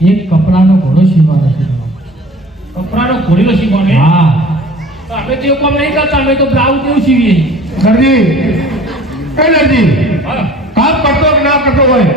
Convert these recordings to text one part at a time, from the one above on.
એક કપડાનો ઘોડો સીવવાનો છે. કપડાનો ઘોડેલો સીવવાનો? હા. તો અમે તો એવું કામ નહીં કરતા, અમે તો બ્લાઉઝ જેવું સીવીએ. દરજી એ દરજી હા, કામ કરતો કે ના કરતો હોય,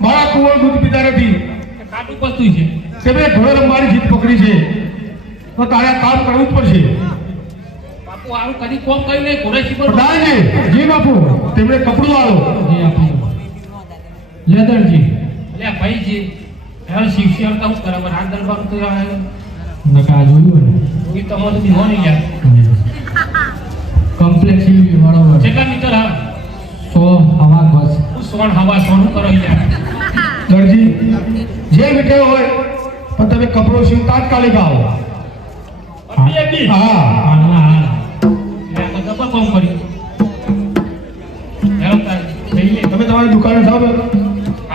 મારા કુંવર દૂધ પીતા નથી. કાટું પસ્તું છે. તેમણે ઘોડો રમવાની જીત પકડી છે, તો તારે આ કામ કરવું જ પડશે. બાપુ આવું કદી કોમ કર્યું નહીં, ઘોડે સીવવાનો. પ્રધાનજી જી બાપુ, તેમણે કપડું આલો. જે આપણે લેદરજી એટલે ભાઈ છે હવે શિક્ષણ તો હું કરે રાત દરબાર તો નકા જોયું એ તમારું બી હોની યાર. ને કમ્પ્લેક્સ બરાબર કેટલા મીટર હા? 100 હવા બસ. હું સોણ હવા સોનું કરો યાર. દરજી જે મીઠાઈ હોય પણ તમે કપડો સીવ તાત્કાલિક આવો. બી હા હાલના ડબલ કોમ કર્યું. હેલો તાર જઈ લે. તમે તમારી દુકાને જાઓ ને.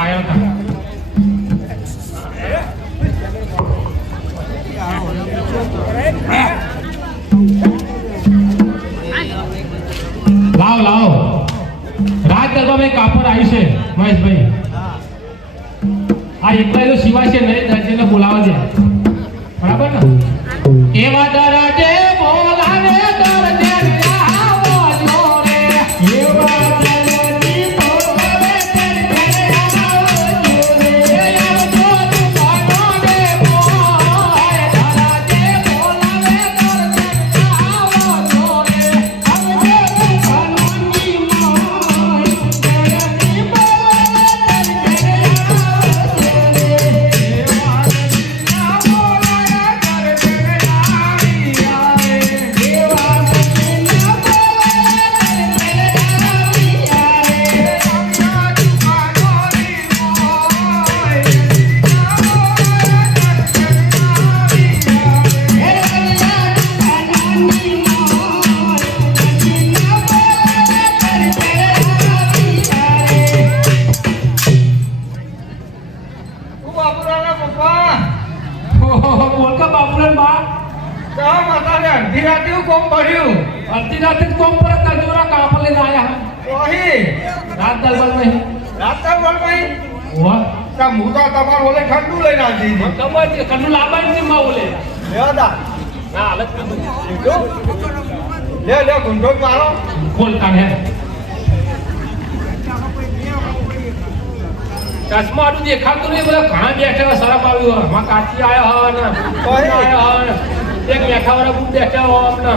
આયો તા લાવ લાવ રાત દરબાર કાપડ આવી છે મહેશભાઈ. આ એકલા તો સિવાય છે નહીં, દરજીને બોલાવા દે. બરાબર ને? એવા દરજે બોલાવે દરજે આવો જોરે. એવા દરજી બોલાવે દરજે આવો જોરે. આવજો દુકાનો ને બોય. દરજે બોલાવે દરજે આવો જોરે. આવજો દુકાનોની મોય. દરજી બોલાવે દરજે અડધી રાતે જ કોમ પર કજોરા કાપડ લઈને આયા. રાત દરબાર નહીં. ઓહ ખબર છે કનુ લાબાઈ છે માં બોલે. ના હાલત ખોલ કાઢે. ચશ્મા આટલું દેખાતું નહીં, બધા ઘણા બેઠા શરમ આવ્યું. માં કાચી આયા હા ને આયા હા ને એક મેઠા વાળા બુટ બેઠા હો અમને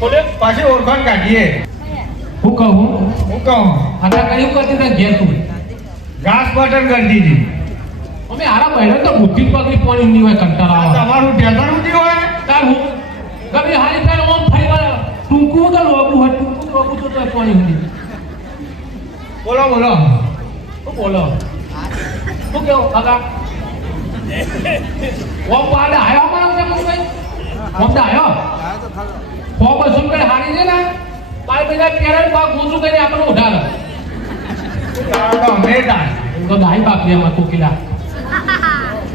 ખોલે પાછી ઓળખાણ કાઢીએ. હું કહું હું કહું આતા કયું કરતી તા ઘેર તું ઘાસ બટન કરી દીધી. અમે હારા બહેરો તો બુદ્ધિ પગલી પાણી નહીં હોય કંટાળા આવે. તમારું ટેટર ઉઠી હોય તાર હું ગમે હારી ફેર ઓમ ફરી વાર ટૂંકું તો લોબું હોય, ટૂંકું લોબું તો પાણી હતી. બોલો બોલો. શું બોલો શું કેવું કાકા? ઓમ પાડે આયો મારો છે ભાઈ. ઓમ દા આયો 100 રૂપિયા હારી છે ને પાઈ બધા પેરેડ બા ગોજું કરીને આપણે ઉઠાડે. એમ તો દાઈ બાપી એમાં કોકીલા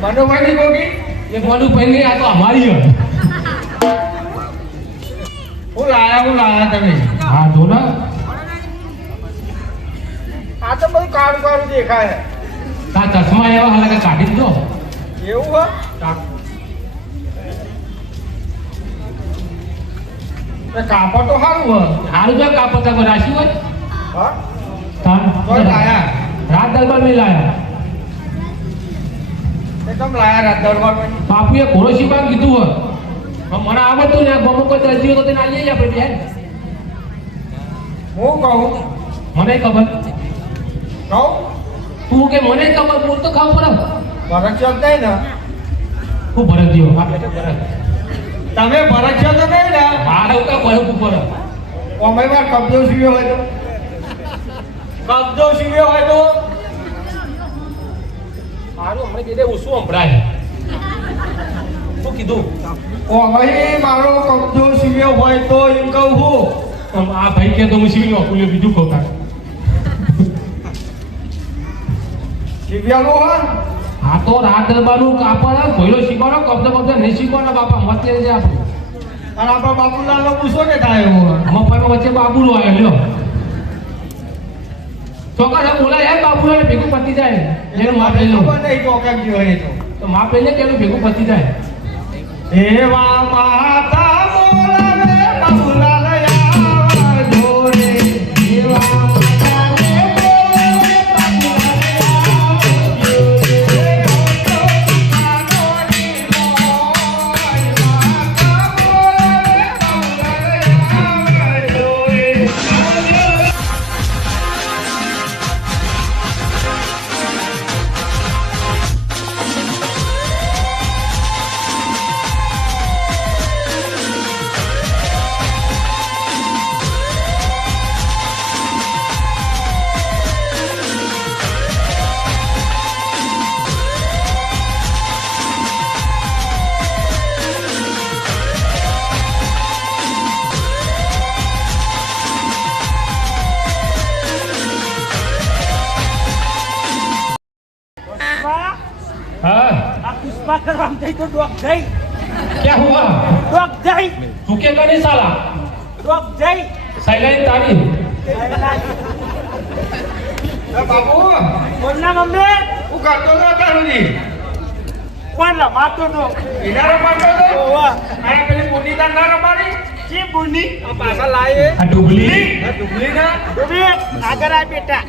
મનોભાઈ કોકી એક મોડું પહેરી આ તો અમારી હોય. હું લાયા તમે. હા જો ને આ તો બધું કાળું કાળું દેખાય. તા ચશ્મા એવા હાલા કે કાઢી દીધો. એવું હોય કાપડ તો સારું હોય. હારું જો કાપડ તા રાશી હોય. હા તાન તો લાયા રાત દરબાર નહીં લાયા. એકદમ લાયા રાત દરબારમાં. બાપુએ ઘોડો શીખવાનું કીધું હોય. મને આવડતું ને ગમો કોઈ દરજી હોય તો તેને આલીએ આપણે બેન. હું કહું મને ખબર કહું તું કે મને ખબર બોલ તો ખાવ પડે. ભરત છો નહીં ને હું ભરત દીવો આપણે તો ભરત તમે ભરત છો તો નહીં ને મારે કા ભરત ઉપર ઓમેમાં કબજો સીવ્યો હોય તો મારું હમણાં કીધે ઓછું સંભળાય. શું કીધું? ઓમે મારો કબજો સીવ્યો હોય તો એમ કહું હું. આ ભાઈ કે તો હું સીવી આપું બીજું કહું તાર. સીવ્યાનો હોય આ તો રાત દરબારનું કાપડ ભોયલો શીખવાનો કબજો કબજો નહીં શીખવાનો બાપા મત છે આપણે. અને આપણા બાબુલાલનો પૂછો કે થાય એવો મફાનો વચ્ચે બાબુલો આવ્યો લ્યો. ચોક્કસ આ બોલાય યાર બાપુને ભેગું પતી જાય એનું માપ લઈ લો ખબર નહીં ચોકન ગયો એ તો માપ લઈ લે કે એનું ભેગું પતી જાય એવા માતા બોલાવે બાબુલાલ આવા જોડે એવા માતા બોલાવે બાબુલાલ આવા જોડે કાનોની મોય માતા બોલાવે બાબુલાલ આવા જોડે हाँ पुष्पा करवा गई तो डॉक गई क्या हुआ डॉक गई झुकेगा नहीं साला डॉक गई साइलेंट तारी બાબુ बोलना मम्मी હું કરતો તો તારુજી कौन रमातो तो એના રમાતો તો ओवा આ પેલી મોટી તાર ના રમાડી जी बुनी આ પાછા લાયે आ डुबली આ ડુબલી ના अबे आगर आ बेटा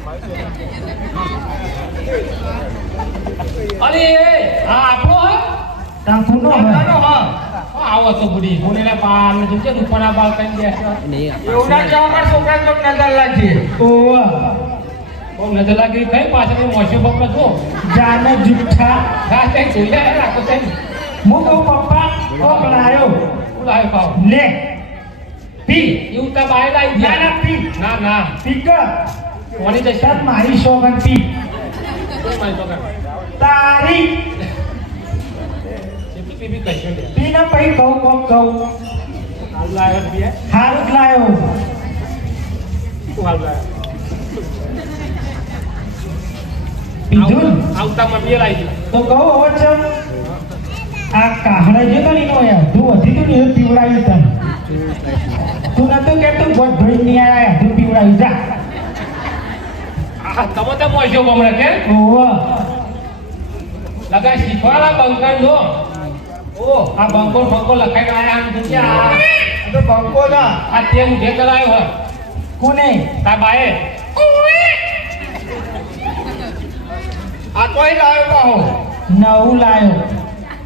अरे हाँ आपको है તાંફુનો હવાનો હા આવો તો બુડી બોલેલા પાર ને જોજે ઉપરના બાલ કઈ દે એવું ના કે અમાર છોકરા તો નજર લાગી ઓવા બહુ નજર લાગી કઈ પાછળ મોશો પપ્પા જો જાને જુઠ્ઠા હા કઈ જોયા રાખો કઈ હું કહું પપ્પા કોક લાયો બોલાય પાવ લે પી એવું તા બાય લાઈ ના ના પી ના ના પીક કોની જશે સર મારી સોગન પી કોઈ મારી તો તારી પીપી કઈ દે પી ના પઈ કહું કોક કહું હાલ લાયો બે હારું જ લાયો હાલ લાયો પીધું આવતા માં બે લાઈ દે તો કહું હવે ચમ આ કાહડા જે તો નહીં યાર તું વધી તું ને પીવડાવી તને તું નતું કે તું ગોટ ધોઈ નહીં આયા તું પીવડાવી જા આ તમે તો મોશો બમણે કે ઓવા લગા શીખવાડા બંકન જો ઓ આ બંકો બંકો લખાઈ ગયા આમ દુનિયા તો બંકો ના આ તે મુઢે કરાયો હોય કોને તા બાએ આ તોય લાયો પાહો નવું લાયો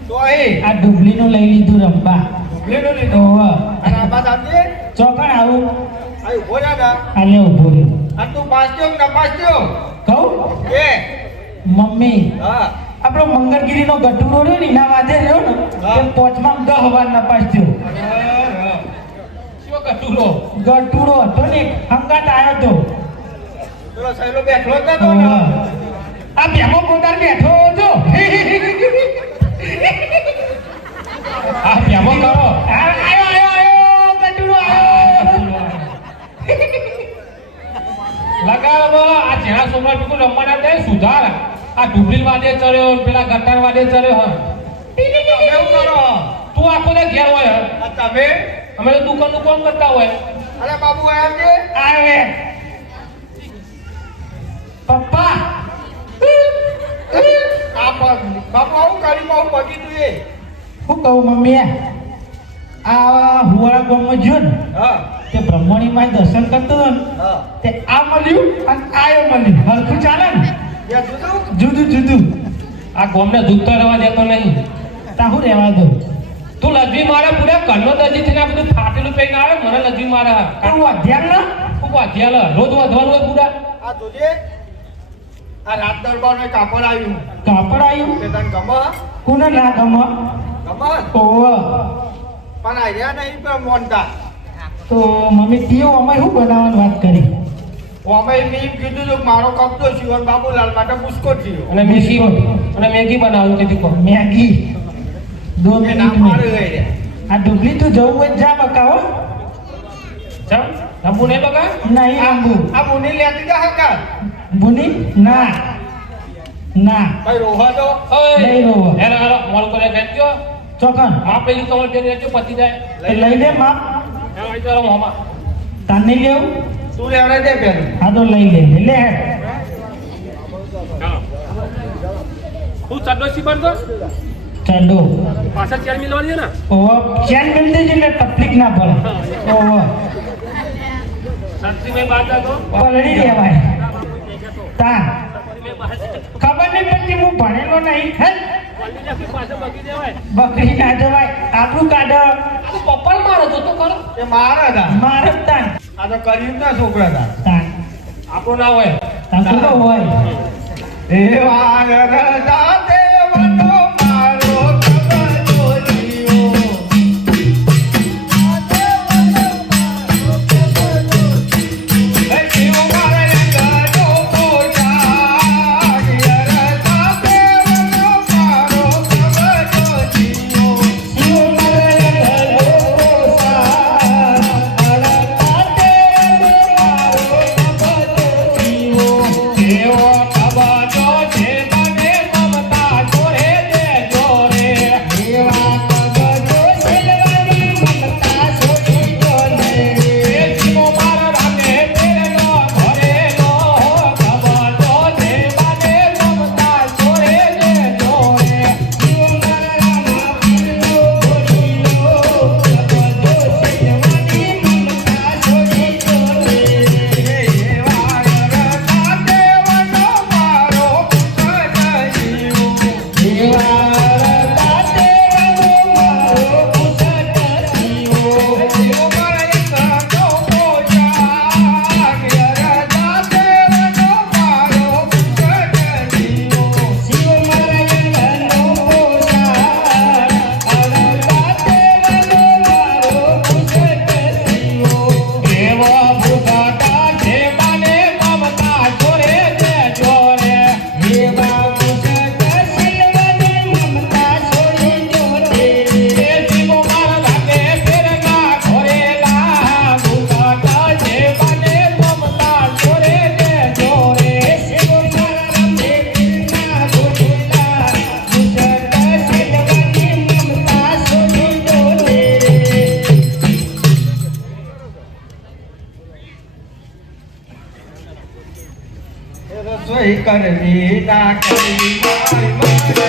તોય આ ડુબલીનું લઈ લીધું રંબા લેનો લીધો ઓવા અને આ બાદ આપજે ચોકણ આવું આ ઉભો જા ના આ લે ઉભો રહ્યો આ તું પાસ્યો કે ના પાસ્યો કહું એ મમ્મી હા આપણો મંગળગીરીનો ગટુરો રહ્યો ને એના વાદે રહ્યો ને હા. તે પોચમાં 10 વાર નપાસ થયો શું કટુલો ગટુરો હતો ને એક હંગાત આવ્યો તો પેલો સહેલો બેઠો જ નતો ને આ બેમો પોતાર બેઠો જો આ પ્યામો કરો આયો ગટુરો આયો લગાવો આ જેના સોમવાર પીકુ રમવાના દે સુધાર આ ડુબલી વાદે ચડ્યો પેલા ગટાર વાદે ચડ્યો હા તમે એવું કરો તું આખો દે ઘેર હોય હે. આ તમે અમે તો દુકાન નું કામ કરતા હોય અરે બાબુ આયા છે આવે પપ્પા આ બાપુ આવું કરી બહુ પગી તું એ શું કહું મમ્મી આ હુવાળા ગામમાં જો ને હા તે બ્રહ્મણી માં દર્શન કરતો હતો ને હા તે આ મળ્યું અને આયો મળ્યું હરખું ચાલે ને યા જુદું જુદું જુદું આ ગોમને દૂધ તો રહેવા દેતો નહીં તાહું રહેવા દો તું લજવી મારે પૂરા ઘરનો દજી થઈને આ બધું ફાટેલું પહેરીને આવે મને લજવી મારે તું અધ્યાન ના ખૂબ વાંધ્યા રોજ વધવાનું હોય પૂરા આ જોજે આ રાત દરબારનો એક કાપડ આવ્યું કાપડ આવ્યું તે તને ગમે કોને ના ગમે ગમે ઓવ પણ આ રહ્યા નહીં પણ મોનતા તો મમ્મી તીઓ અમે શું બનાવવાની વાત કરી અમે એમ કીધું હતું કે મારો કબજો છે અને બાબુલાલ માટે પુષ્કો થયો અને મેગી બનાવું કીધું કો મેગી 2 એ મિનિટ નામ में મારે ગઈ આ ડુબલી તું જવું હોય તો જા બકાવો ચમ રંબુ નહીં બગા નહીં આંબુ આ મુની લેતી જા હકા બુની ના ના ભાઈ રોહા દો ઓય નહીં રોવો. હેલો હેલો મોલ કરે કેજો ચોકન આ પેલી કમર પેરી રહેજો પતી જાય તો લઈ લે માપ હેલો આઈ ચાલો મોમાં તાને લેવું તું લેવડે દે પેલું હા તો લઈ લે લે હેડ હું ચડ્ડો શીબર તો ચડો પાછા ચેર મિલવાની છે ને ઓ ચેન મિલ દેજે એટલે તકલીફ ના પડે ઓ શાંતિ મેં બાદ તો પલડી દેવાય તા ખબર નહીં પડતી હું ભણેલો નહીં હે પાછા બગી દેવાય બકરી ના જવાય આપણું કાઢો પપ્પા મારો જોતો કરો એ મારા હતા મારે તાન આ તો કર્યું ના છોકરા હતા તાન આપણો ના હોય તાન તો હોય એ વાગરતા દેવનો મારો કબજોરીઓ એ જીવ મારે અંગનો પોજા ગિરતા દેવનો મારો કબજોરીઓ શિવ મારે પોસા અડતા દેવ મારો કબજો એવો કબાજો છે મને મમતા જોરે દે જોરે એવા કબજો સિલવાની મમતા છોડી દો ને એ જીવો મારા રામે તેરનો ઘરેનો કબાજો છે મને મમતા જોરે દે જોરે શિવ મારા પીરનો બોલીલો કબજો સિલવાની મમતા છોડી દો ને એ વાગરતા દેવનો મારો કબજોરીઓ એવા રતા દેવનો મારો કુસટ શિવો જીવ મારે અંગનો પોજા ગિરતા દેવનો મારો કબજોરીઓ શિવ મારા અંગનો પોસા અડતા દેવનો મારો કુસટ શિવો એવો ભૂખાટા છે મને મમતા જોરે દે જોરે એવા કુસટ સિલવાની મમતા છોડી દો ને એ જીવો મારા રામે તેરના ઘરેલા ભૂખાટા છે મને મમતા જોરે દે જોરે શિવ મારા રમે પીરના બોલીલા કુસટ સિલવાની મમતા છોડી દો ને રસોઈ કરવી ના કરવી મારી મારી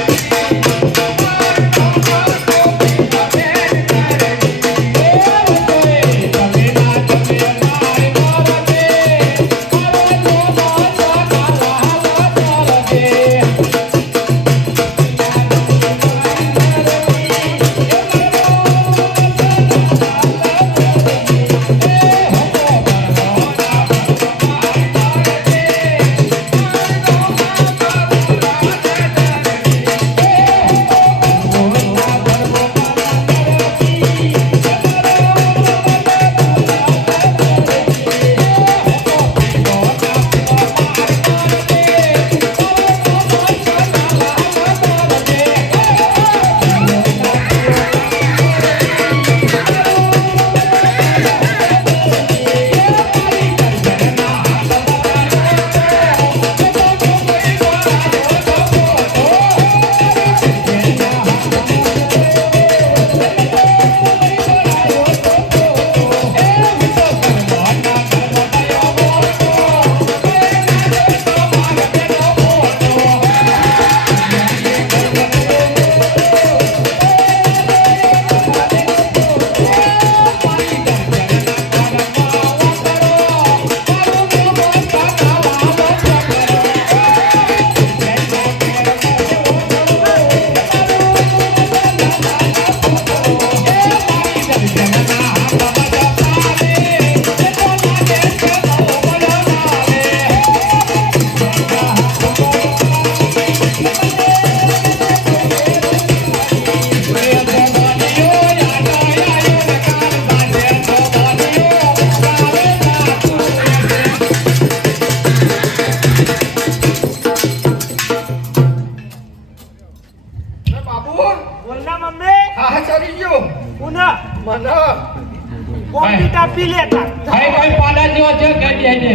કોમ્પ્યુટર પી લેતા ભાઈ પાડા જેવો છે ગાડી આઈને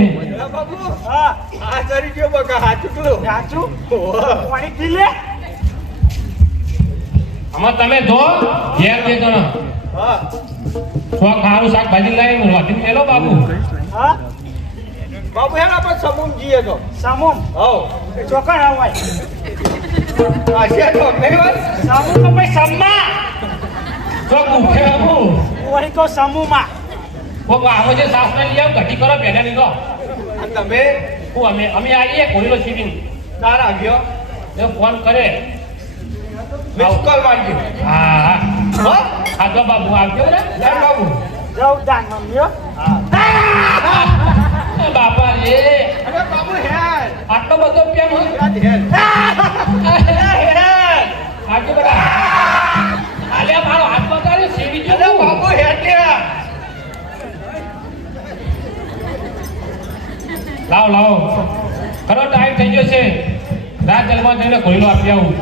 બાબુ હા આ ચડી ગયો બકા હાચું કલો સાચું પાણી પી લે આમાં તમે જો ઘેર બે જણા હા તો ખારું શાકભાજી લાવી રોટી મેલો બાબુ હા બાબુ હેડા પર સમૂહ જીએ તો સામુમ હો ચોકણ આવાય આશા તો નહીં વાત સમૂહ તો ભાઈ સમમાં તો ભૂખે હું વળી તો સમૂહમાં કોક આવો છે સાસને લઈ આવ ઘટી કરો બેઠા ની તો અને તમે હું અમે આવીએ કોઈલો સીટીને તાર આવ્યો એ ફોન કરે મિસ કોલ મારજો હા હા હો આ તો બાબુ આવજો ને જાન બાબુ જવું દાન મમ્મીઓ એ બાપા રે અરે બાબુ હેર આટલો બધો પ્રેમ હોય યાદ હેર આજે બધા આલ્યા મારો હાથ પકડ્યો સીડી અરે જો બાબુ હેર લ્યા લાવ લાવ ખરો ટાઈમ થઈ ગયો છે રાત જલવા જઈને કોઈલો આપી આવું